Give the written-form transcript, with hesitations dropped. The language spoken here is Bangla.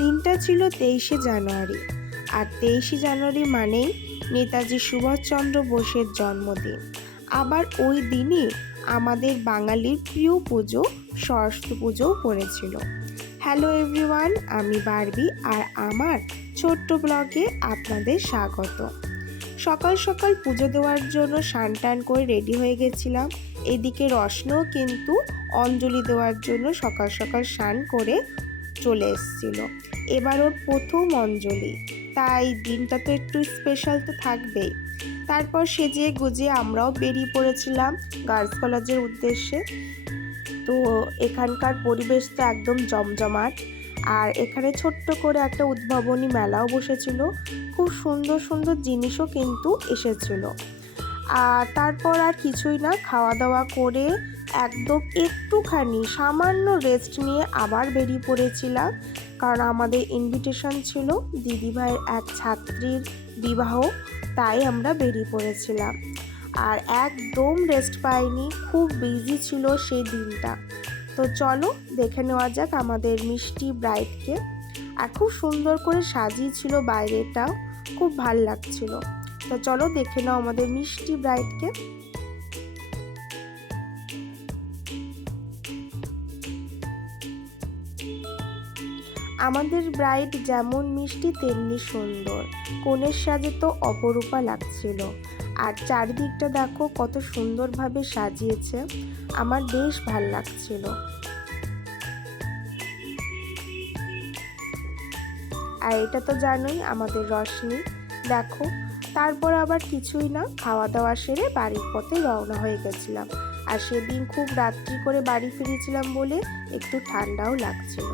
দিনটা ছিল 23শে জানুয়ারি, আর 23শে জানুয়ারি মানেই নেতাজি সুভাষচন্দ্র বোসের জন্মদিন। আবার ওই দিনই আমাদের বাঙালির প্রিয় পুজো সরস্বতী পুজোও পড়েছিল। হ্যালো এভরিওয়ান, আমি বারবি আর আমার ছোট্ট ব্লগে আপনাদের স্বাগত। সকাল সকাল পুজো দেওয়ার জন্য স্নান টান করে রেডি হয়ে গেছিলাম। এদিকে রসনও কিন্তু অঞ্জলি দেওয়ার জন্য সকাল সকাল স্নান করে চলে এসেছিল। এবার ওর প্রথম অঞ্জলি, তাই দিনটা তো একটু স্পেশাল তো থাকবেই। তারপর সেজে গুজিয়ে আমরাও বেরিয়ে পড়েছিলাম গার্লস কলেজের উদ্দেশ্যে। তো এখানকার পরিবেশটা একদম জমজমাট, আর এখানে ছোট্ট করে একটা উদ্ভাবনী মেলাও বসেছিল। খুব সুন্দর সুন্দর জিনিসও কিন্তু এসেছিল। আর তারপর আর কিছুই না, খাওয়া দাওয়া করে একদম একটুখানি সামান্য রেস্ট নিয়ে আবার বেরিয়ে পড়েছিলাম, কারণ আমাদের ইনভিটেশন ছিল দিদিভাইয়ের এক ছাত্রীর বিবাহ, তাই আমরা বেরিয়ে পড়েছিলাম। আর একদম রেস্ট পাইনি, খুব বিজি ছিল সেই দিনটা। তো চলো দেখে নেওয়া যাক আমাদের মিষ্টি ব্রাইডকে। আর খুব সুন্দর করে সাজিয়েছিল, বাইরেটাও খুব ভাল লাগছিল। তো চলো দেখে নাও আমাদের মিষ্টি ব্রাইডকে। আমাদের ব্রাইড যেমন মিষ্টি তেমনি সুন্দর, কনের সাজে তো অপরূপা লাগছিল। আর চারিদিকটা দেখো কত সুন্দরভাবে সাজিয়েছে, আমার বেশ ভাল লাগছিল। আর এটা তো জানোই আমাদের রশনি, দেখো। তারপর আবার কিছুই না, খাওয়া দাওয়া সেরে বাড়ির পথে রওনা হয়ে গেছিলাম। আর সেদিন খুব রাত্রি করে বাড়ি ফিরেছিলাম বলে একটু ঠান্ডাও লাগছিল।